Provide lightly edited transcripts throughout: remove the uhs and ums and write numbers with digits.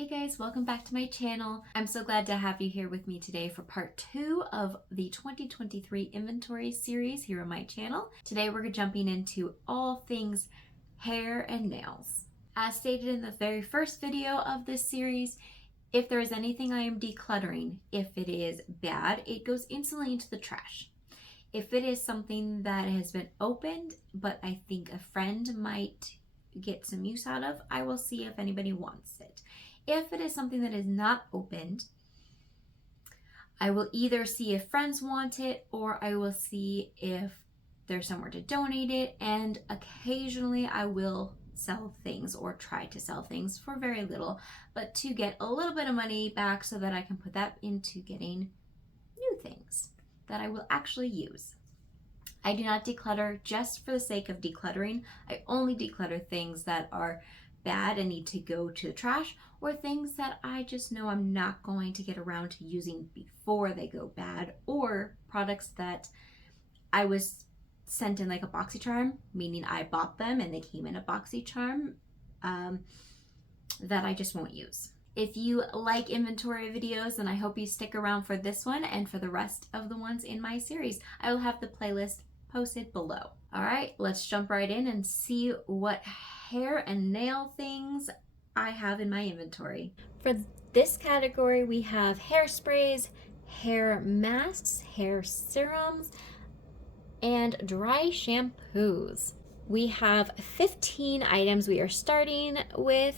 Hey guys, welcome back to my channel. I'm so glad to have you here with me today for part 2 of the 2023 inventory series here on my channel. Today we're jumping into all things hair and nails. As stated in the very first video of this series, if there is anything I am decluttering, if it is bad, it goes instantly into the trash. If it is something that has been opened, but I think a friend might get some use out of, I will see if anybody wants it. If it is something that is not opened, I will either see if friends want it or I will see if there's somewhere to donate it, and occasionally I will sell things or try to sell things for very little, but to get a little bit of money back so that I can put that into getting new things that I will actually use. I do not declutter just for the sake of decluttering. I only declutter things that are bad and need to go to the trash, or things that I just know I'm not going to get around to using before they go bad, or products that I was sent in like a BoxyCharm, meaning I bought them and they came in a BoxyCharm, that I just won't use. If you like inventory videos, then I hope you stick around for this one and for the rest of the ones in my series. I will have the playlist posted below. All right, let's jump right in and see what hair and nail things I have in my inventory. For this category, we have hairsprays, hair masks, hair serums, and dry shampoos. We have 15 items we are starting with,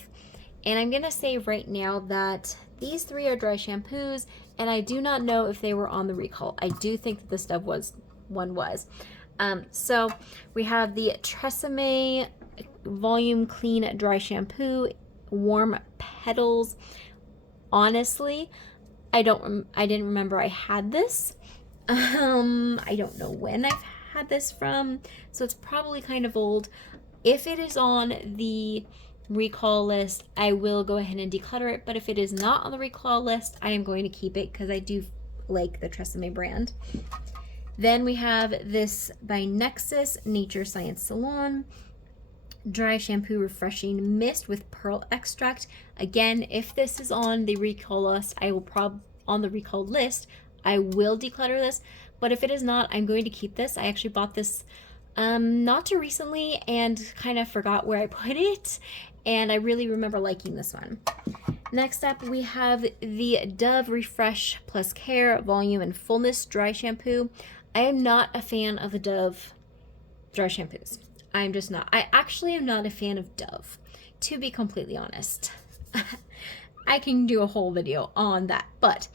and I'm gonna say right now that these 3 are dry shampoos, and I do not know if they were on the recall. I do think that this stuff was. So we have the Tresemme Volume Clean Dry Shampoo, Warm Petals. Honestly, I didn't remember I had this. I don't know when I've had this from, so it's probably kind of old. If it is on the recall list, I will go ahead and declutter it, but if it is not on the recall list, I am going to keep it because I do like the Tresemme brand. Then we have this by Nexus Nature Science Salon Dry Shampoo Refreshing Mist with Pearl Extract. Again, if this is on the recall list, I will declutter this, but if it is not, I'm going to keep this. I actually bought this not too recently and kind of forgot where I put it, and I really remember liking this one. Next up, we have the Dove Refresh Plus Care Volume and Fullness Dry Shampoo. I am not a fan of the Dove dry shampoos. I'm just not. I actually am not a fan of Dove, to be completely honest. I can do a whole video on that, but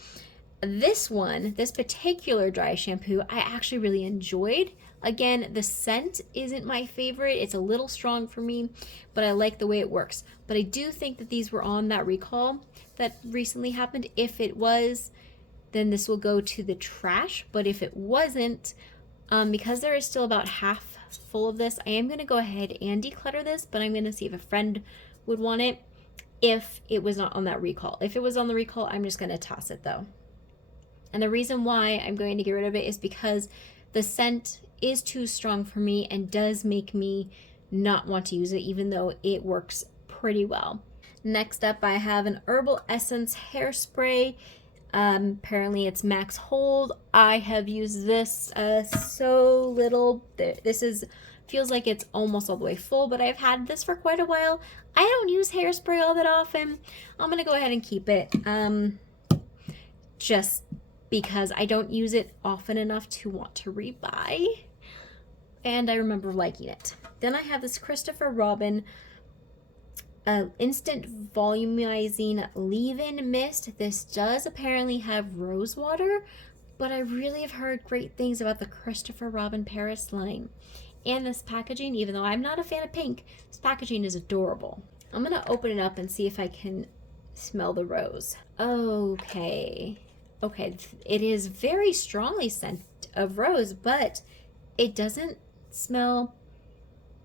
this particular dry shampoo, I actually really enjoyed. Again, the scent isn't my favorite. It's a little strong for me, but I like the way it works. But I do think that these were on that recall that recently happened. If it was, then this will go to the trash. But if it wasn't, because there is still about half full of this, I am going to go ahead and declutter this, but I'm going to see if a friend would want it if it was not on that recall. If it was on the recall, I'm just going to toss it though. And the reason why I'm going to get rid of it is because the scent is too strong for me and does make me not want to use it, even though it works pretty well. Next up, I have an Herbal Essence hairspray. Apparently it's max hold. I have used this so little. Feels like it's almost all the way full, but I've had this for quite a while. I don't use hairspray all that often. I'm gonna go ahead and keep it. Just because I don't use it often enough to want to rebuy, and I remember liking it. Then I have this Christopher Robin Instant Volumizing Leave-In Mist. This does apparently have rose water, but I really have heard great things about the Christopher Robin Paris line. And this packaging, even though I'm not a fan of pink, this packaging is adorable. I'm gonna open it up and see if I can smell the rose. Okay, it is very strongly scent of rose, but it doesn't smell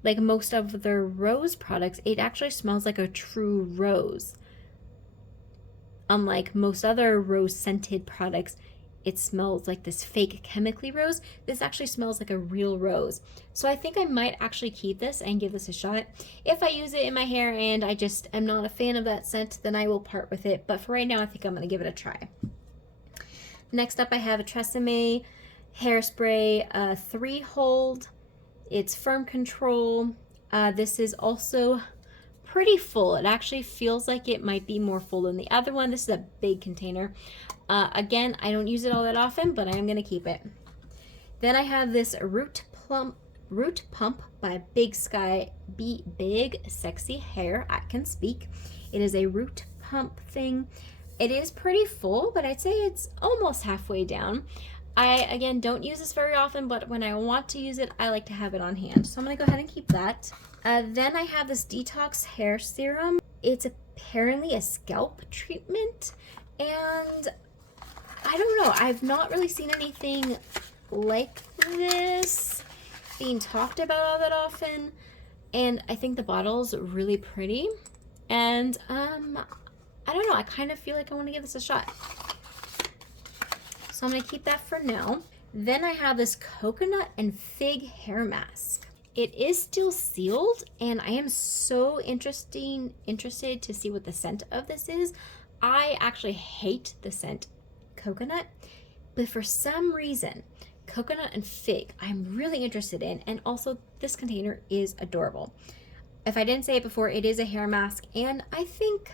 like most of their rose products. It actually smells like a true rose. Unlike most other rose scented products, it smells like this fake chemically rose. This actually smells like a real rose. So I think I might actually keep this and give this a shot. If I use it in my hair and I just am not a fan of that scent, then I will part with it. But for right now, I think I'm gonna give it a try. Next up, I have a Tresemme hairspray 3-hold. It's firm control. This is also pretty full. It actually feels like it might be more full than the other one. This is a big container. Again, I don't use it all that often, but I am gonna keep it. Then I have this Root Pump by Big Sexy Hair. I can speak. It is a root pump thing. It is pretty full, but I'd say it's almost halfway down. I, again, don't use this very often, but when I want to use it, I like to have it on hand. So I'm gonna go ahead and keep that. Then I have this Detox Hair Serum. It's apparently a scalp treatment, and I don't know, I've not really seen anything like this being talked about all that often, and I think the bottle's really pretty, and I don't know, I kind of feel like I want to give this a shot. So I'm going to keep that for now. Then I have this coconut and fig hair mask. It is still sealed, and I am so interested to see what the scent of this is. I actually hate the scent coconut, but for some reason, coconut and fig I'm really interested in, and also this container is adorable. If I didn't say it before, it is a hair mask, and I think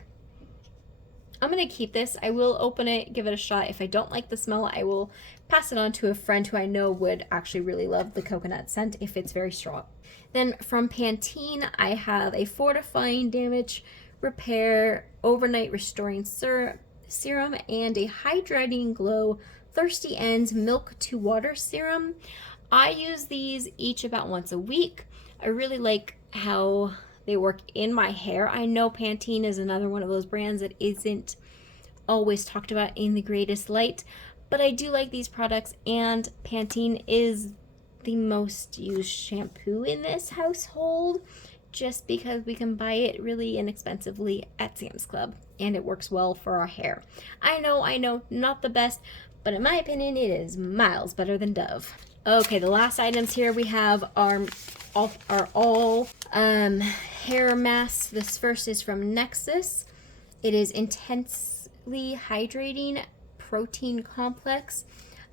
I'm gonna keep this. I will open it, give it a shot. If I don't like the smell, I will pass it on to a friend who I know would actually really love the coconut scent if it's very strong. Then from Pantene, I have a Fortifying Damage Repair Overnight Restoring Serum and a Hydrating Glow Thirsty Ends Milk to Water Serum. I use these each about once a week. I really like how they work in my hair. I know Pantene is another one of those brands that isn't always talked about in the greatest light, but I do like these products, and Pantene is the most used shampoo in this household just because we can buy it really inexpensively at Sam's Club, and it works well for our hair. I know, not the best, but in my opinion, it is miles better than Dove. Okay, the last items here we have are all hair masks. This first is from Nexus. It is Intensely Hydrating Protein Complex.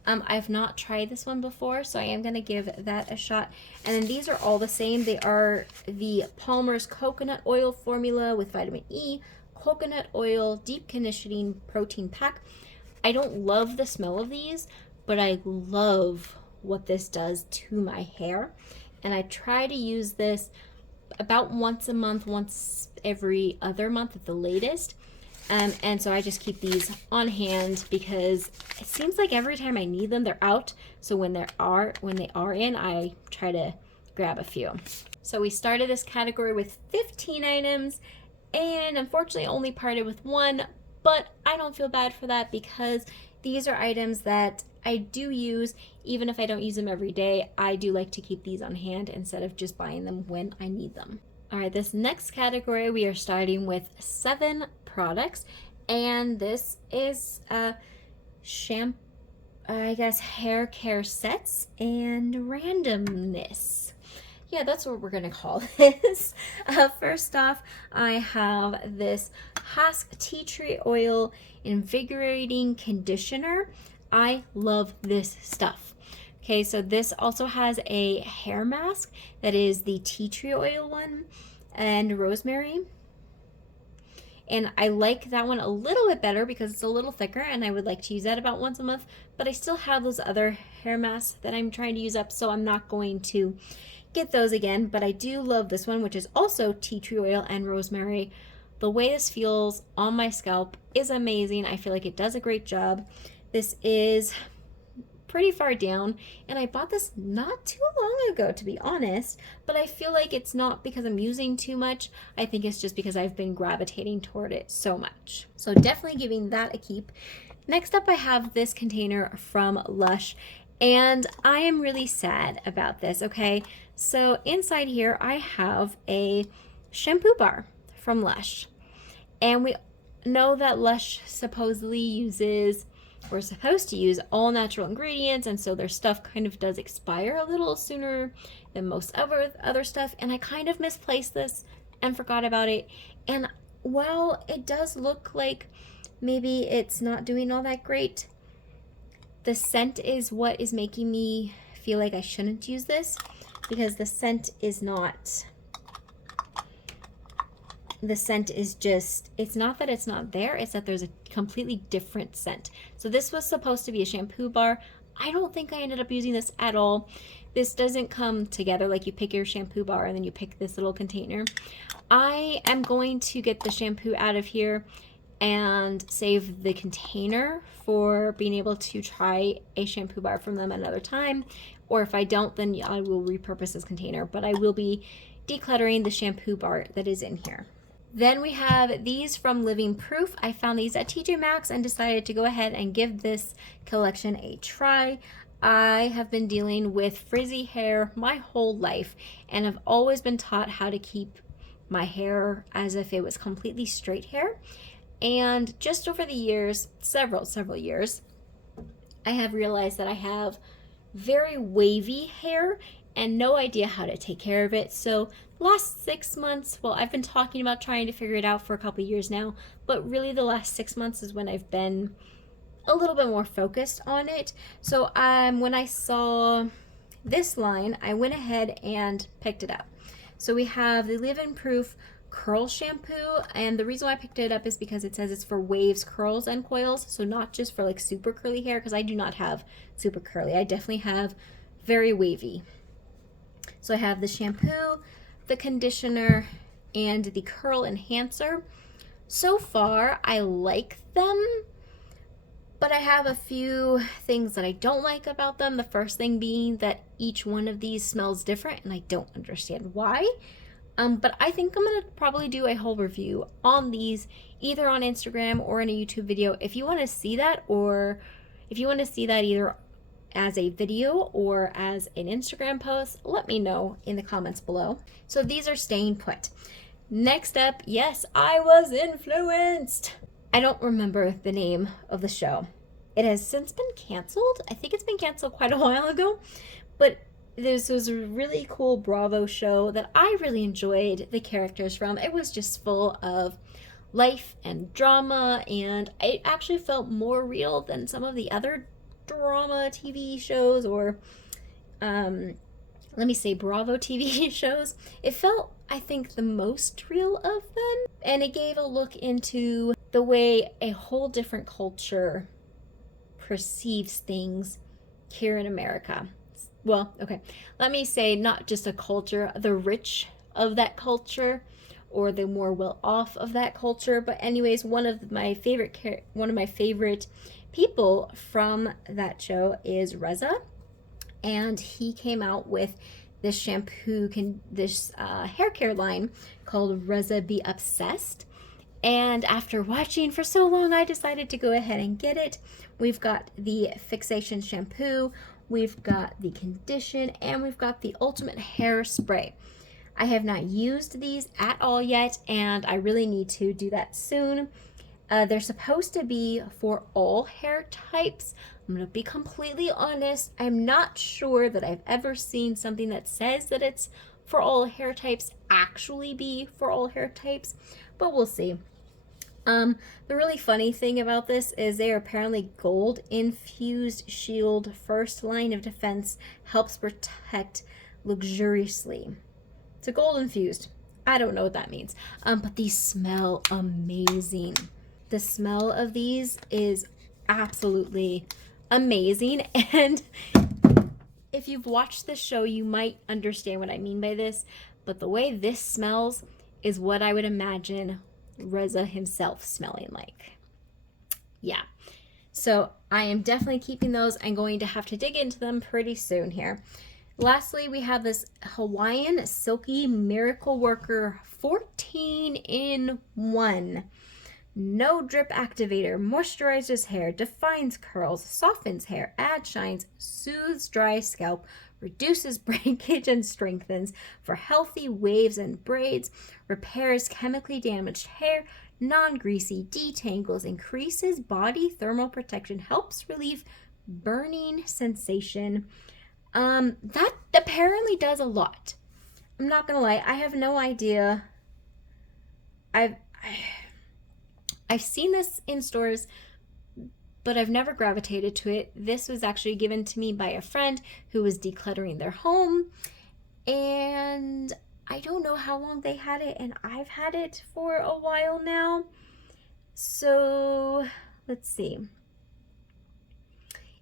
I've not tried this one before, so I am going to give that a shot. And then these are all the same. They are the Palmer's Coconut Oil Formula with Vitamin E, Coconut Oil Deep Conditioning Protein Pack. I don't love the smell of these, but I love what this does to my hair. And I try to use this about once a month, once every other month at the latest. And so I just keep these on hand because it seems like every time I need them, they're out. So when they are in, I try to grab a few. So we started this category with 15 items, and unfortunately only parted with one, but I don't feel bad for that because these are items that I do use. Even if I don't use them every day, I do like to keep these on hand instead of just buying them when I need them. All right, this next category, we are starting with 7 products, and this is hair care sets and randomness. Yeah, that's what we're gonna call this. First off, I have this Hask Tea Tree Oil Invigorating Conditioner. I love this stuff. Okay, so this also has a hair mask that is the tea tree oil one and rosemary. And I like that one a little bit better because it's a little thicker, and I would like to use that about once a month, but I still have those other hair masks that I'm trying to use up, so I'm not going to get those again. But I do love this one, which is also tea tree oil and rosemary. The way this feels on my scalp is amazing. I feel like it does a great job. This is pretty far down, and I bought this not too long ago, to be honest, but I feel like it's not because I'm using too much. I think it's just because I've been gravitating toward it so much. So definitely giving that a keep. Next up, I have this container from Lush, and I am really sad about this, okay? So inside here, I have a shampoo bar from Lush, and we know that Lush supposedly uses we're supposed to use all natural ingredients, and so their stuff kind of does expire a little sooner than most other stuff. And I kind of misplaced this and forgot about it. And while it does look like maybe it's not doing all that great, the scent is what is making me feel like I shouldn't use this, because the scent is not, the scent is just, it's not that it's not there, it's that there's a completely different scent. So this was supposed to be a shampoo bar. I don't think I ended up using this at all. This doesn't come together like you pick your shampoo bar and then you pick this little container. I am going to get the shampoo out of here and save the container for being able to try a shampoo bar from them another time. Or if I don't, then I will repurpose this container, but I will be decluttering the shampoo bar that is in here. Then we have these from Living Proof. I found these at TJ Maxx and decided to go ahead and give this collection a try. I have been dealing with frizzy hair my whole life, and I've always been taught how to keep my hair as if it was completely straight hair. And just over the years, several years, I have realized that I have very wavy hair and no idea how to take care of it. So last 6 months, well, I've been talking about trying to figure it out for a couple years now, but really the last 6 months is when I've been a little bit more focused on it. So when I saw this line, I went ahead and picked it up. So we have the Living Proof curl shampoo, and the reason why I picked it up is because it says it's for waves, curls, and coils, so not just for like super curly hair, because I do not have super curly. I definitely have very wavy. So I have the shampoo, the conditioner, and the curl enhancer. So far, I like them, but I have a few things that I don't like about them. The first thing being that each one of these smells different, and I don't understand why. But I think I'm going to probably do a whole review on these, either on Instagram or in a YouTube video. If you want to see that, or if you want to see that either as a video or as an Instagram post, let me know in the comments below. So these are staying put. Next up, yes, I was influenced. I don't remember the name of the show. It has since been canceled. I think it's been canceled quite a while ago, but this was a really cool Bravo show that I really enjoyed the characters from. It was just full of life and drama, and it actually felt more real than some of the other drama TV shows, or let me say Bravo TV shows. It felt, I think, the most real of them, and it gave a look into the way a whole different culture perceives things here in America. Well, okay, let me say not just a culture, the rich of that culture, or the more well-off of that culture. But anyways, one of my favorite people from that show is Reza, and he came out with this shampoo, this hair care line called Reza Be Obsessed. And after watching for so long, I decided to go ahead and get it. We've got the fixation shampoo, we've got the condition, and we've got the ultimate hair spray. I have not used these at all yet, and I really need to do that soon. They're supposed to be for all hair types. I'm going to be completely honest. I'm not sure that I've ever seen something that says that it's for all hair types actually be for all hair types, but we'll see. The really funny thing about this is they are apparently gold infused shield, first line of defense, helps protect luxuriously. It's a gold infused. I don't know what that means. But these smell amazing. The smell of these is absolutely amazing. And if you've watched this show, you might understand what I mean by this. But the way this smells is what I would imagine Reza himself smelling like. Yeah. So I am definitely keeping those. I'm going to have to dig into them pretty soon here. Lastly, we have this Hawaiian Silky Miracle Worker 14-in-1. No drip activator, moisturizes hair, defines curls, softens hair, adds shines, soothes dry scalp, reduces breakage and strengthens for healthy waves and braids, repairs chemically damaged hair, non-greasy, detangles, increases body thermal protection, helps relieve burning sensation. That apparently does a lot. I'm not gonna lie, I have no idea. I've seen this in stores, but I've never gravitated to it. This was actually given to me by a friend who was decluttering their home, and I don't know how long they had it, and I've had it for a while now. So let's see.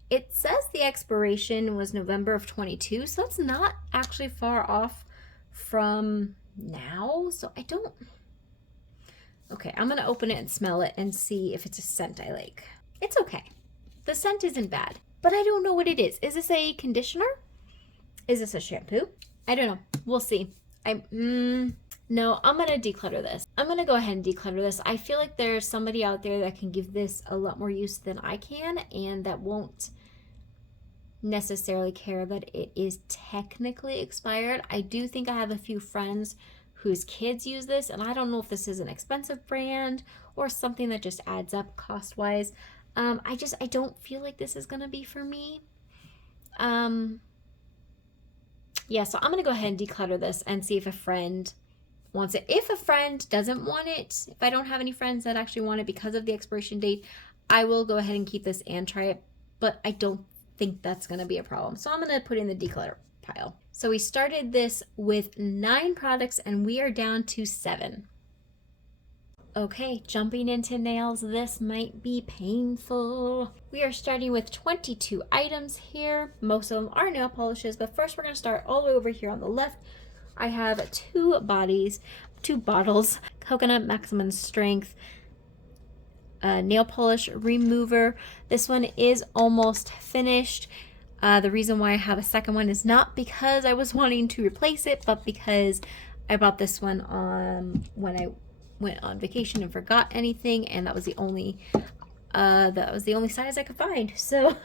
It says the expiration was November of 22, so that's not actually far off from now. So I don't... Okay, I'm gonna open it and smell it and see if it's a scent I like. It's okay. The scent isn't bad, but I don't know what it is. Is this a conditioner? Is this a shampoo? I don't know. We'll see. No, I'm gonna declutter this. I'm gonna go ahead and declutter this. I feel like there's somebody out there that can give this a lot more use than I can, and that won't necessarily care that it is technically expired. I do think I have a few friends whose kids use this, and I don't know if this is an expensive brand or something that just adds up cost-wise. I don't feel like this is gonna be for me. Yeah, so I'm gonna go ahead and declutter this and see if a friend wants it. If a friend doesn't want it, if I don't have any friends that actually want it because of the expiration date, I will go ahead and keep this and try it, but I don't think that's gonna be a problem. So I'm gonna put it in the declutter pile. So we started this with 9 products and we are down to 7. Okay, jumping into nails, this might be painful. We are starting with 22 items here. Most of them are nail polishes, but first we're gonna start all the way over here on the left. I have 2 bottles, Coconut Maximum Strength nail polish remover. This one is almost finished. The reason why I have a second one is not because I was wanting to replace it, but because I bought this one on when I went on vacation and forgot anything, and that was the only size I could find. So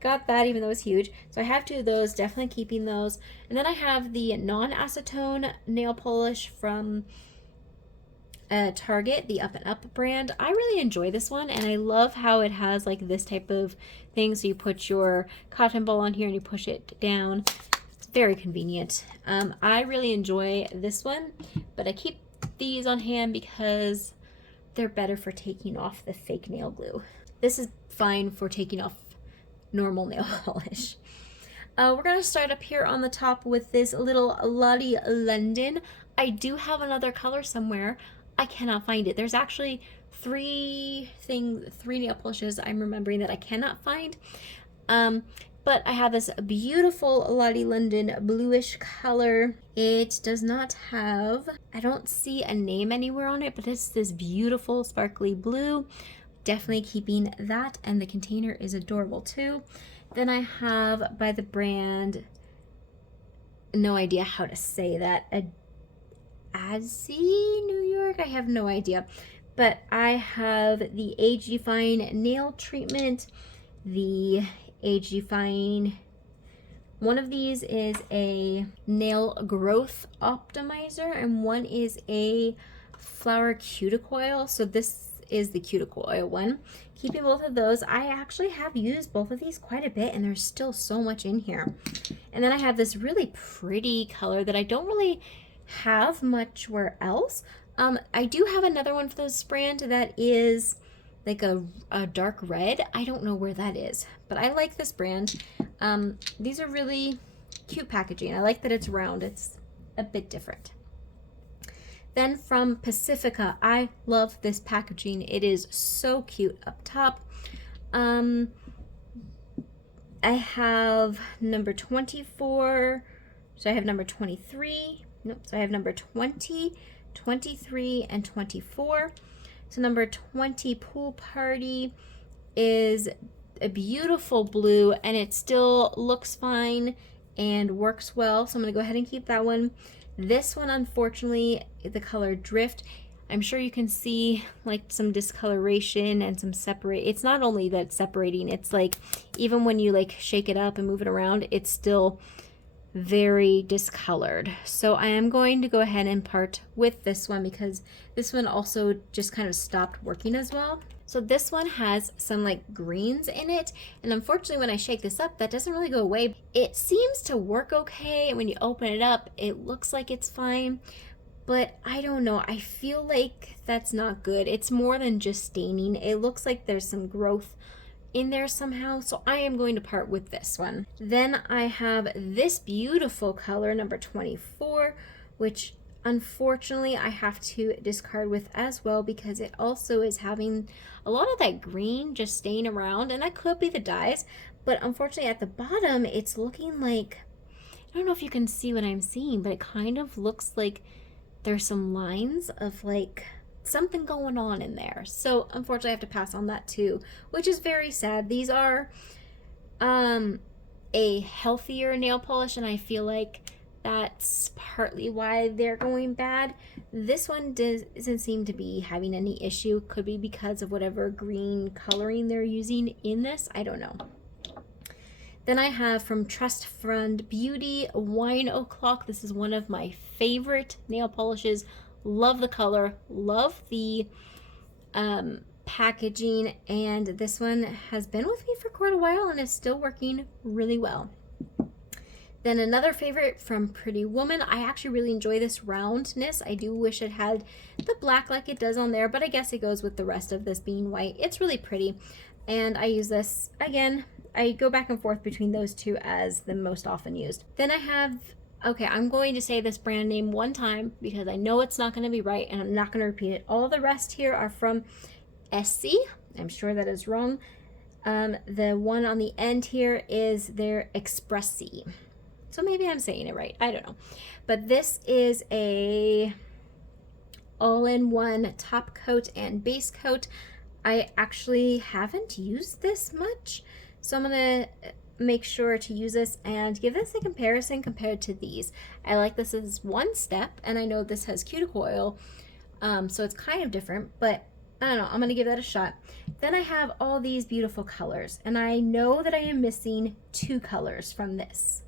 got that, even though it's huge. So I have 2 of those, definitely keeping those. And then I have the non-acetone nail polish from Target, the Up and Up brand. I really enjoy this one, and I love how it has like this type of thing. So you put your cotton ball on here and you push it down. It's very convenient. I really enjoy this one, but I keep these on hand because they're better for taking off the fake nail glue. This is fine for taking off normal nail polish. We're gonna start up here on the top with this little Lottie London. I do have another color somewhere. I cannot find it. There's actually 3 nail polishes I'm remembering that I cannot find. But I have this beautiful Lottie London bluish color. It does not have, I don't see a name anywhere on it, but it's this beautiful sparkly blue. Definitely keeping that, and the container is adorable too. Then I have by the brand, no idea how to say that, Azzy, New York, I have no idea. But I have the Age Define nail treatment, the Age Define, one of these is a nail growth optimizer and one is a flower cuticle oil. So this is the cuticle oil one. Keeping both of those. I actually have used both of these quite a bit, and there's still so much in here. And then I have this really pretty color that I don't really have much where else. I do have another one for this brand that is like a dark red. I don't know where that is, but I like this brand. These are really cute packaging. I like that it's round. It's a bit different. Then from Pacifica, I love this packaging. It is so cute up top. I have number 24. So I have number 23. Nope. So I have number 20, 23, and 24. So number 20, Pool Party, is a beautiful blue, and it still looks fine and works well. So I'm going to go ahead and keep that one. This one, unfortunately, the color Drift, I'm sure you can see like some discoloration and some separate. It's not only that it's separating, it's like even when you like shake it up and move it around, it's still very discolored. So I am going to go ahead and part with this one because this one also just kind of stopped working as well. So this one has some like greens in it, and unfortunately when I shake this up, that doesn't really go away. It seems to work okay, and when you open it up, it looks like it's fine, but I don't know. I feel like that's not good. It's more than just staining. It looks like there's some growth in there somehow, so I am going to part with this one. Then I have this beautiful color, number 24, which unfortunately I have to discard with as well because it also is having a lot of that green just staying around, and that could be the dyes, but unfortunately at the bottom it's looking like, I don't know if you can see what I'm seeing, but it kind of looks like there's some lines of like something going on in there. So unfortunately I have to pass on that too, which is very sad. These are a healthier nail polish, and I feel like that's partly why they're going bad. This one doesn't seem to be having any issue. Could be because of whatever green coloring they're using in this. I don't know. Then I have from Trust Fund Beauty Wine O'Clock. This is one of my favorite nail polishes. Love the color, love the packaging, and this one has been with me for quite a while and is still working really well. Then another favorite from Pretty Woman. I actually really enjoy this roundness. I do wish it had the black like it does on there, but I guess it goes with the rest of this being white. It's really pretty, and I use this, again, I go back and forth between those two as the most often used. Then I have, okay, I'm going to say this brand name one time because I know it's not going to be right, and I'm not going to repeat it. All the rest here are from Essie. I'm sure that is wrong. The one on the end here is their Expressi. So maybe I'm saying it right. I don't know. But this is a all-in-one top coat and base coat. I actually haven't used this much, so I'm going to make sure to use this and give this a comparison compared to these. I like this as one step, and I know this has cuticle oil, so it's kind of different, but I don't know, I'm gonna give that a shot. Then I have all these beautiful colors, and I know that I am missing 2 colors from this.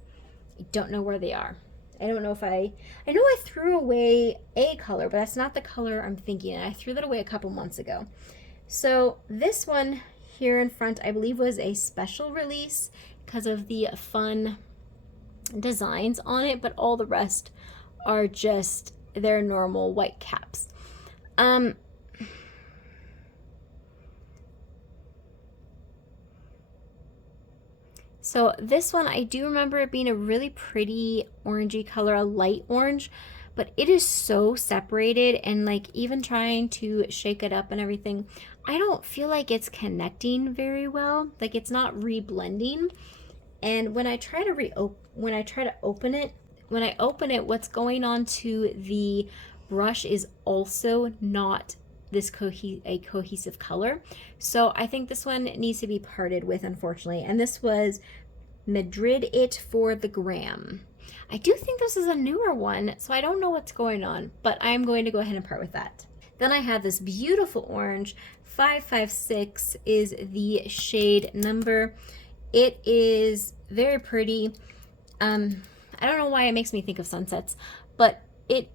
I don't know where they are. I don't know if I know I threw away a color, but that's not the color I'm thinking, and I threw that away a couple months ago. So this one here in front, I believe, was a special release because of the fun designs on it, but all the rest are just their normal white caps. So this one, I do remember it being a really pretty orangey color, a light orange, but it is so separated, and like even trying to shake it up and everything, I don't feel like it's connecting very well. Like it's not reblending. And when I try to open it, what's going on to the brush is also not this a cohesive color. So I think this one needs to be parted with, unfortunately. And this was Madrid It for the gram. I do think this is a newer one, so I don't know what's going on, but I'm going to go ahead and part with that. Then I have this beautiful orange. 556 is the shade number. It is very pretty. I don't know why it makes me think of sunsets, but it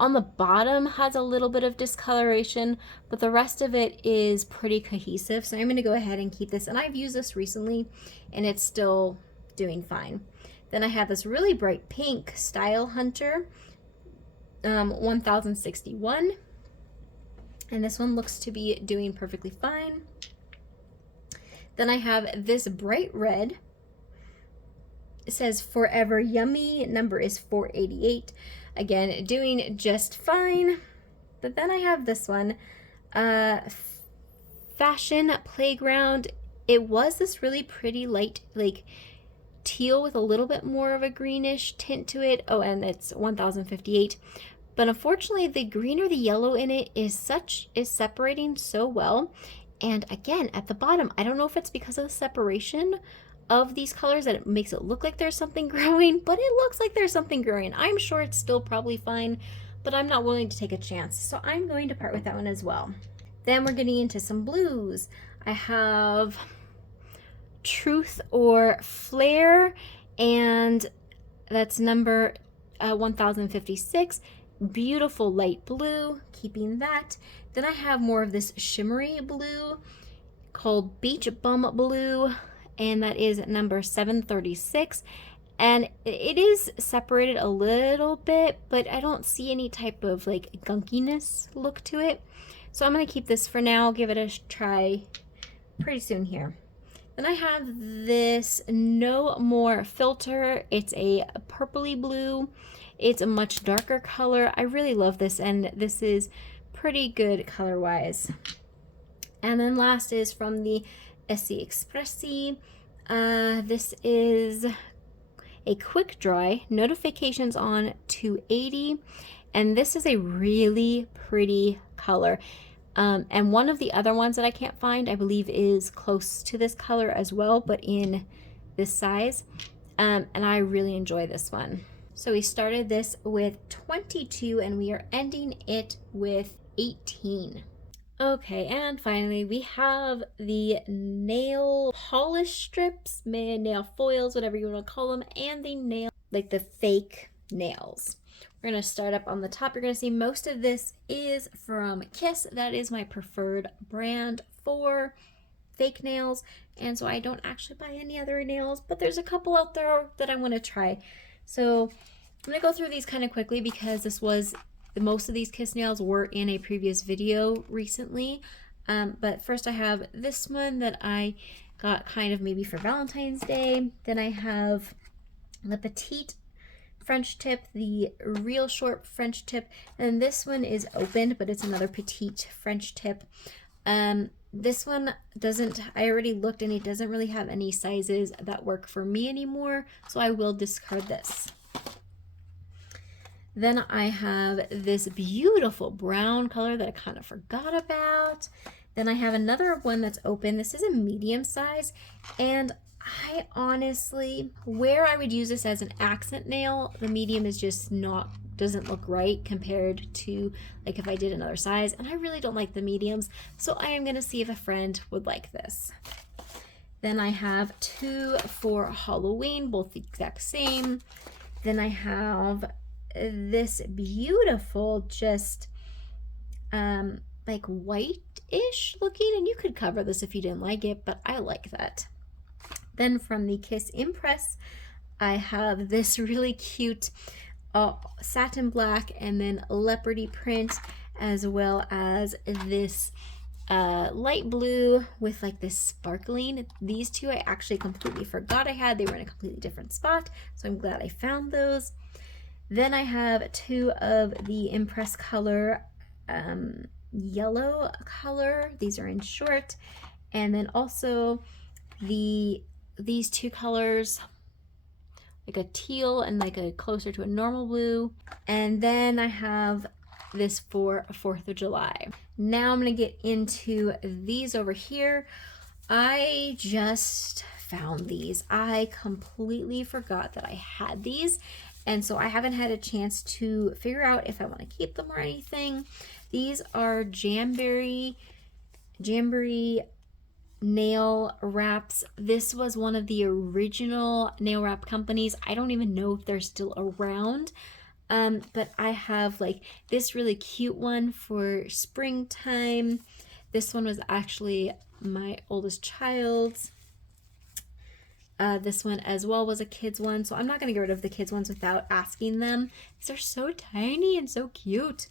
on the bottom has a little bit of discoloration, but the rest of it is pretty cohesive. So I'm going to go ahead and keep this, and I've used this recently and it's still doing fine. Then I have this really bright pink Style Hunter 1061, and this one looks to be doing perfectly fine. Then I have this bright red. It says Forever Yummy, number is 488. Again, doing just fine. But then I have this one, Fashion Playground. It was this really pretty light, like teal with a little bit more of a greenish tint to it. Oh, and it's 1058. But unfortunately, the green or the yellow in it is separating so well. And again, at the bottom, I don't know if it's because of the separation of these colors that it makes it look like there's something growing, but it looks like there's something growing. I'm sure it's still probably fine, but I'm not willing to take a chance, so I'm going to part with that one as well. Then we're getting into some blues. I have Truth or Flare, and That's number 1056. Beautiful light blue, keeping that. Then I have more of this shimmery blue called Beach Bum Blue, and that is number 736. And it is separated a little bit, but I don't see any type of like gunkiness look to it. So I'm gonna keep this for now, give it a try pretty soon here. Then I have this No More filter. It's a purpley blue. It's a much darker color. I really love this, and this is pretty good color wise. And then last is from the Essie Expressi. This is a quick dry, notifications on 280, and this is a really pretty color. And one of the other ones that I can't find, I believe, is close to this color as well, but in this size. And I really enjoy this one. So we started this with 22 and we are ending it with 18. Okay, and finally we have the nail polish strips, nail foils, whatever you want to call them, and the nail, like the fake nails. We're going to start up on the top. You're going to see most of this is from Kiss. That is my preferred brand for fake nails, and so I don't actually buy any other nails, but there's a couple out there that I want to try. So I'm going to go through these kind of quickly because most of these Kiss nails were in a previous video recently. But first I have this one that I got kind of maybe for Valentine's Day. Then I have the Petite French tip, the real short French tip, and this one is opened, but it's another Petite French tip. This one doesn't, I already looked and it doesn't really have any sizes that work for me anymore, so I will discard this. Then I have this beautiful brown color that I kind of forgot about. Then I have another one that's open. This is a medium size, and I honestly, where I would use this as an accent nail, the medium is just doesn't look right compared to like if I did another size, and I really don't like the mediums, so I am gonna see if a friend would like this. Then I have two for Halloween, both the exact same. Then I have this beautiful, just like white-ish looking, and you could cover this if you didn't like it, but I like that. Then from the Kiss Impress, I have this really cute satin black and then leopardy print, as well as this light blue with like this sparkling. These two I actually completely forgot I had. They were in a completely different spot, so I'm glad I found those. Then I have two of the Impress color yellow color. These are in short, and then also these two colors, like a teal and like a closer to a normal blue. And then I have this for 4th of July. Now I'm gonna get into these over here. I just found these. I completely forgot that I had these, and so I haven't had a chance to figure out if I want to keep them or anything. These are Jamboree nail wraps. This was one of the original nail wrap companies. I don't even know if they're still around, but I have like this really cute one for springtime. This one was actually my oldest child's. This one as well was a kid's one, so I'm not going to get rid of the kids ones without asking them. These are so tiny and so cute.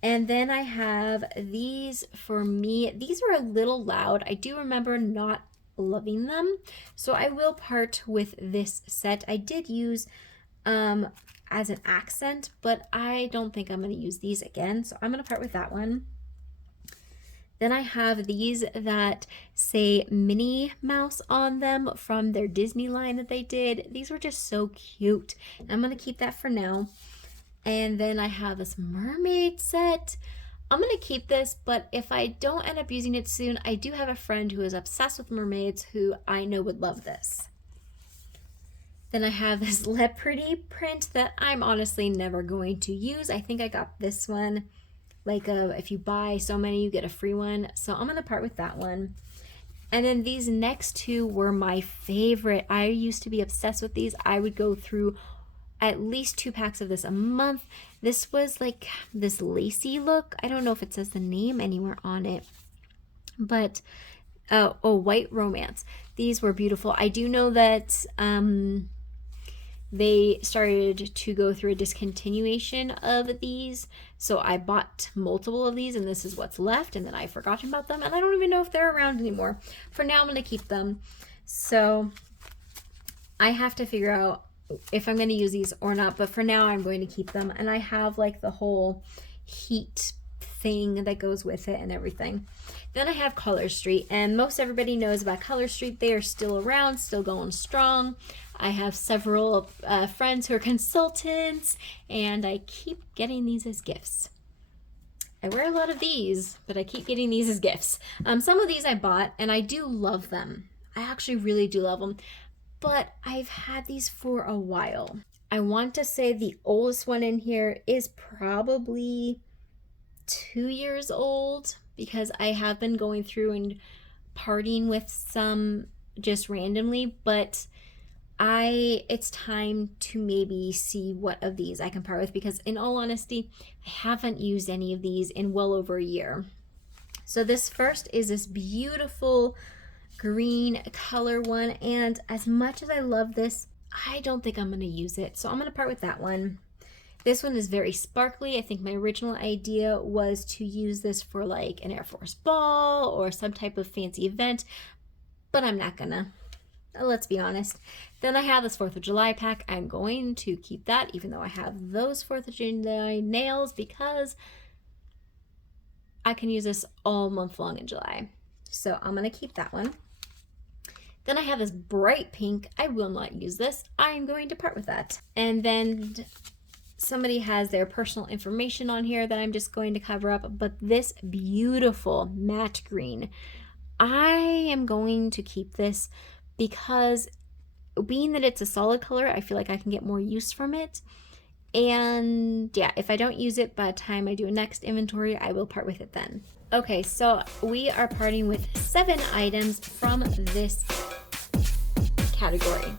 And then I have these for me. These are a little loud. I do remember not loving them, so I will part with this set. I did use as an accent, but I don't think I'm going to use these again, so I'm going to part with that one. Then I have these that say Minnie Mouse on them from their Disney line that they did. These were just so cute. I'm going to keep that for now. And then I have this mermaid set. I'm going to keep this, but if I don't end up using it soon, I do have a friend who is obsessed with mermaids who I know would love this. Then I have this leopardy print that I'm honestly never going to use. I think I got this one. Like if you buy so many, you get a free one. So I'm going to part with that one. And then these next two were my favorite. I used to be obsessed with these. I would go through at least 2 packs of this a month. This was like this lacy look. I don't know if it says the name anywhere on it, but oh, White Romance. These were beautiful. I do know that they started to go through a discontinuation of these, so I bought multiple of these, and this is what's left, and then I forgot about them, and I don't even know if they're around anymore. For now, I'm going to keep them. So I have to figure out if I'm going to use these or not, but for now I'm going to keep them. And I have like the whole heat thing that goes with it and everything. Then I have Color Street, and most everybody knows about Color Street. They are still around, still going strong. I have several friends who are consultants, and I keep getting these as gifts. I wear a lot of these, but I keep getting these as gifts. Some of these I bought, and I do love them. I actually really do love them, but I've had these for a while. I want to say the oldest one in here is probably 2 years old, because I have been going through and partying with some just randomly, but it's time to maybe see what of these I can part with, because in all honesty, I haven't used any of these in well over a year. So this first is this beautiful green color one, and as much as I love this, I don't think I'm going to use it, so I'm going to part with that one. This one is very sparkly. I think my original idea was to use this for like an Air Force ball or some type of fancy event, but I'm not gonna. Let's be honest. Then I have this 4th of July pack. I'm going to keep that, even though I have those 4th of July nails, because I can use this all month long in July. So I'm going to keep that one. Then I have this bright pink. I will not use this. I'm going to part with that. And then somebody has their personal information on here that I'm just going to cover up. But this beautiful matte green, I am going to keep this, because being that it's a solid color, I feel like I can get more use from it. And yeah, if I don't use it by the time I do a next inventory, I will part with it then. Okay, so we are parting with 7 items from this category.